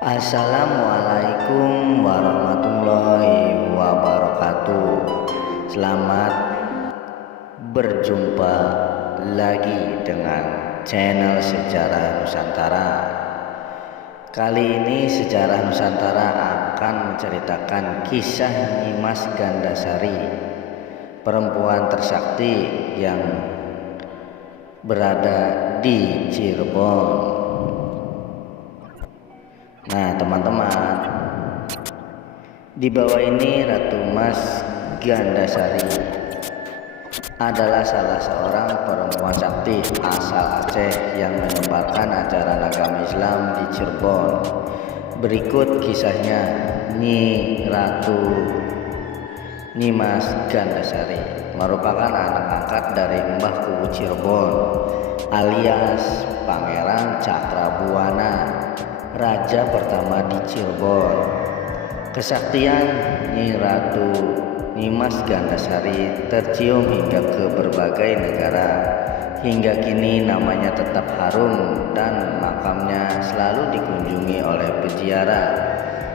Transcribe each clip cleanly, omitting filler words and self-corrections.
Assalamualaikum warahmatullahi wabarakatuh. Selamat berjumpa lagi dengan channel Sejarah Nusantara. Kali ini Sejarah Nusantara akan menceritakan kisah Nyimas Gandasari, perempuan tersakti yang berada di Cirebon. Nah teman-teman, di bawah ini Ratu Mas Gandasari adalah salah seorang perempuan sakti asal Aceh yang menyebarkan ajaran agama Islam di Cirebon. Berikut kisahnya Ratu Nyimas Gandasari merupakan anak angkat dari Mbah Kuwu Cirebon alias Pangeran Cakrabuana, raja pertama di Cirebon. Kesaktian Nyi Ratu Nyimas Gandasari tercium hingga ke berbagai negara. Hingga kini namanya tetap harum dan makamnya selalu dikunjungi oleh peziarah.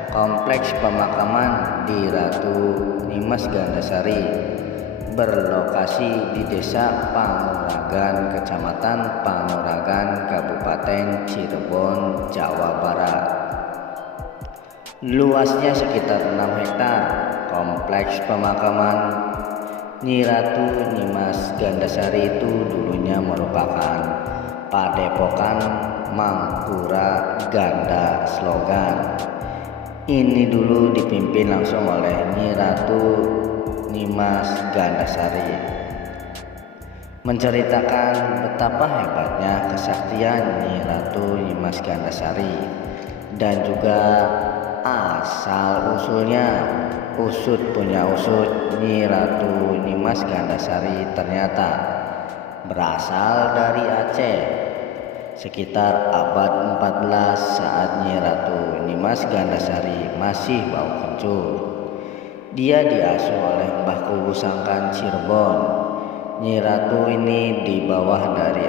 Kompleks pemakaman di Ratu Nyimas Gandasari berlokasi di Desa Panguragan, Kecamatan Panguragan, Kabupaten Cirebon, Jawa Barat. Luasnya sekitar 6 hektar. Kompleks pemakaman Nyi Ratu Nyimas Gandasari itu dulunya merupakan Padepokan Mangkura Ganda Slogan. Ini dulu dipimpin langsung oleh Nyi Ratu Nyimas Gandasari, menceritakan betapa hebatnya kesaktian Nyi Ratu Nyimas Gandasari dan juga asal usulnya. Usut punya usut, Nyi Ratu Nyimas Gandasari ternyata berasal dari Aceh. Sekitar abad 14 saat Nyi Ratu Nyimas Gandasari masih bau kencur, dia diasuh oleh Mbah Kuwu Sangkan Cirebon. Nyi Ratu ini dibawa dari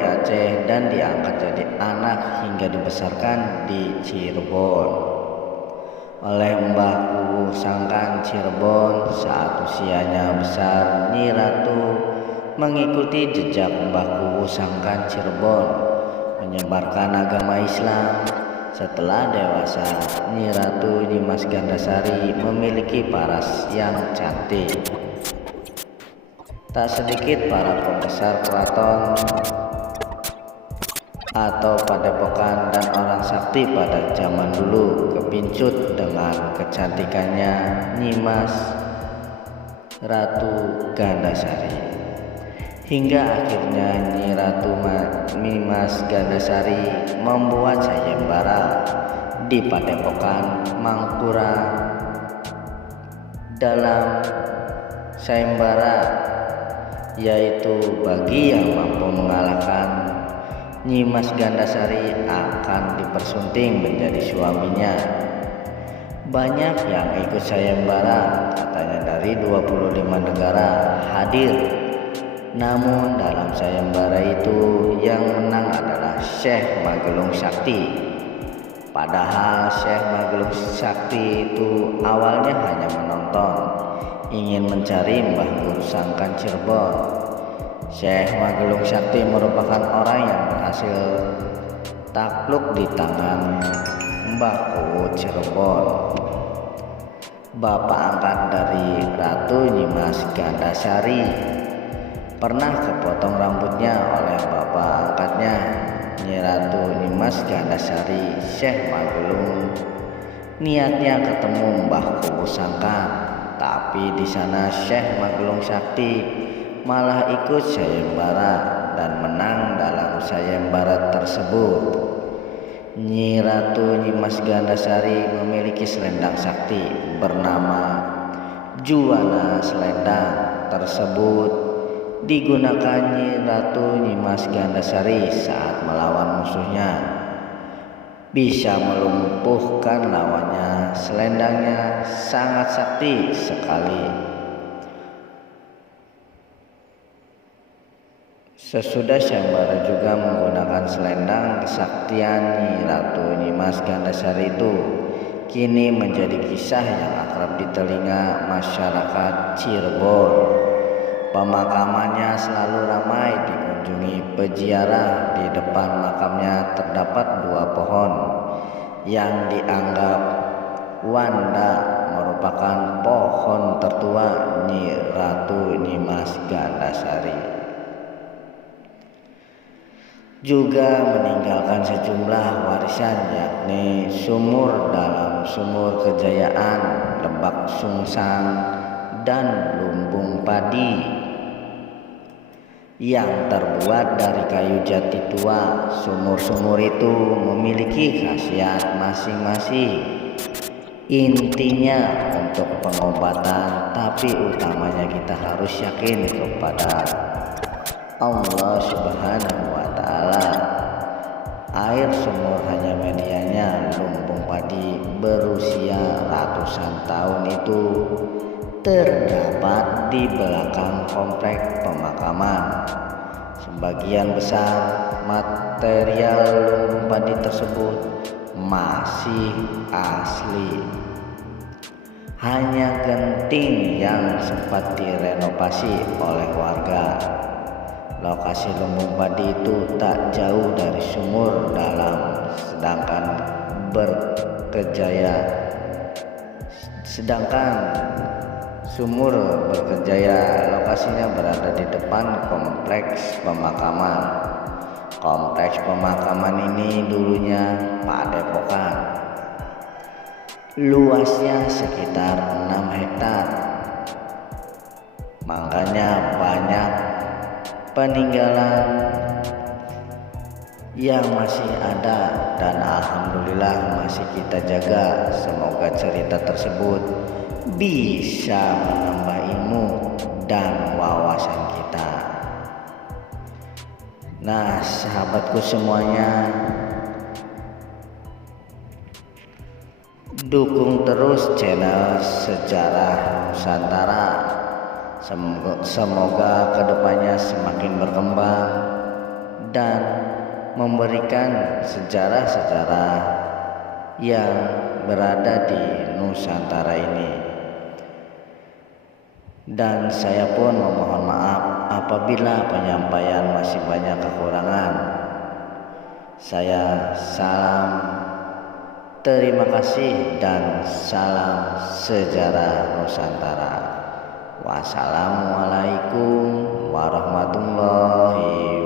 Aceh dan diangkat jadi anak hingga dibesarkan di Cirebon oleh Mbah Kuwu Sangkan Cirebon. Saat usianya besar, Nyi Ratu mengikuti jejak Mbah Kuwu Sangkan Cirebon menyebarkan agama Islam. Setelah dewasa, Nyi Ratu Nyimas Gandasari memiliki paras yang cantik. Tak sedikit para pembesar keraton atau padepokan dan orang sakti pada zaman dulu kepincut dengan kecantikannya Nyimas Ratu Gandasari. Hingga akhirnya Nyi Ratu Nyimas Gandasari membuat sayembara di Padepokan Mangkura. Dalam sayembara, yaitu bagi yang mampu mengalahkan Nyimas Gandasari akan dipersunting menjadi suaminya. Banyak yang ikut sayembara, katanya dari 25 negara hadir. Namun dalam sayembara itu yang menang adalah Syekh Magelung Sakti. Padahal Syekh Magelung Sakti itu awalnya hanya menonton, ingin mencari Mbah Kuwu Sangkan Cirebon. Syekh Magelung Sakti merupakan orang yang berhasil takluk di tangan Mbah Kuwu Cirebon. Bapak angkat dari Ratu Nyimas Gandasari pernah kepotong rambutnya oleh bapak angkatnya Nyi Ratu Nyimas Gandasari, Syekh Magelung. Niatnya ketemu Mbah Kuwu Sangkan, tapi di sana Syekh Magelung Sakti malah ikut sayembara dan menang dalam sayembara tersebut. Nyi Ratu Nyimas Gandasari memiliki selendang sakti bernama Juwana Selendang. Tersebut digunakan Nyi Ratu Nyimas Gandasari saat melawan musuhnya, bisa melumpuhkan lawannya. Selendangnya sangat sakti sekali. Sesudah sayembara juga menggunakan selendang kesaktian Nyi Ratu Nyimas Gandasari itu kini menjadi kisah yang akrab di telinga masyarakat Cirebon. Pemakamannya selalu ramai dikunjungi peziarah. Di depan makamnya terdapat 2 pohon yang dianggap wanda merupakan pohon tertua Nyi Ratu Nyimas Gandasari. Juga meninggalkan sejumlah warisan, yakni sumur dalam Sumur Kejayaan, Lebak Sungsang, dan lumbung padi yang terbuat dari kayu jati tua. Sumur-sumur itu memiliki khasiat masing-masing. Intinya untuk pengobatan, tapi utamanya kita harus yakin kepada Allah Subhanahu wa Ta'ala. Air sumur hanya medianya lumbung padi berusia ratusan tahun itu terdapat di belakang komplek pemakaman. Sebagian besar material lumbung padi tersebut masih asli. Hanya genting yang sempat direnovasi oleh warga. Lokasi lumbung padi itu tak jauh dari sumur dalam, sedangkan sumur Berkejaya lokasinya berada di depan kompleks pemakaman. Kompleks pemakaman ini dulunya padepokan. Luasnya sekitar 6 hektar. Makanya banyak peninggalan yang masih ada dan alhamdulillah masih kita jaga. Semoga cerita tersebut bisa menambah ilmu dan wawasan kita. Nah, sahabatku semuanya, dukung terus channel Sejarah Nusantara. Semoga kedepannya semakin berkembang dan memberikan sejarah-sejarah yang berada di Nusantara ini. Dan saya pun memohon maaf apabila penyampaian masih banyak kekurangan. Saya terima kasih dan salam sejarah Nusantara. Wassalamualaikum warahmatullahi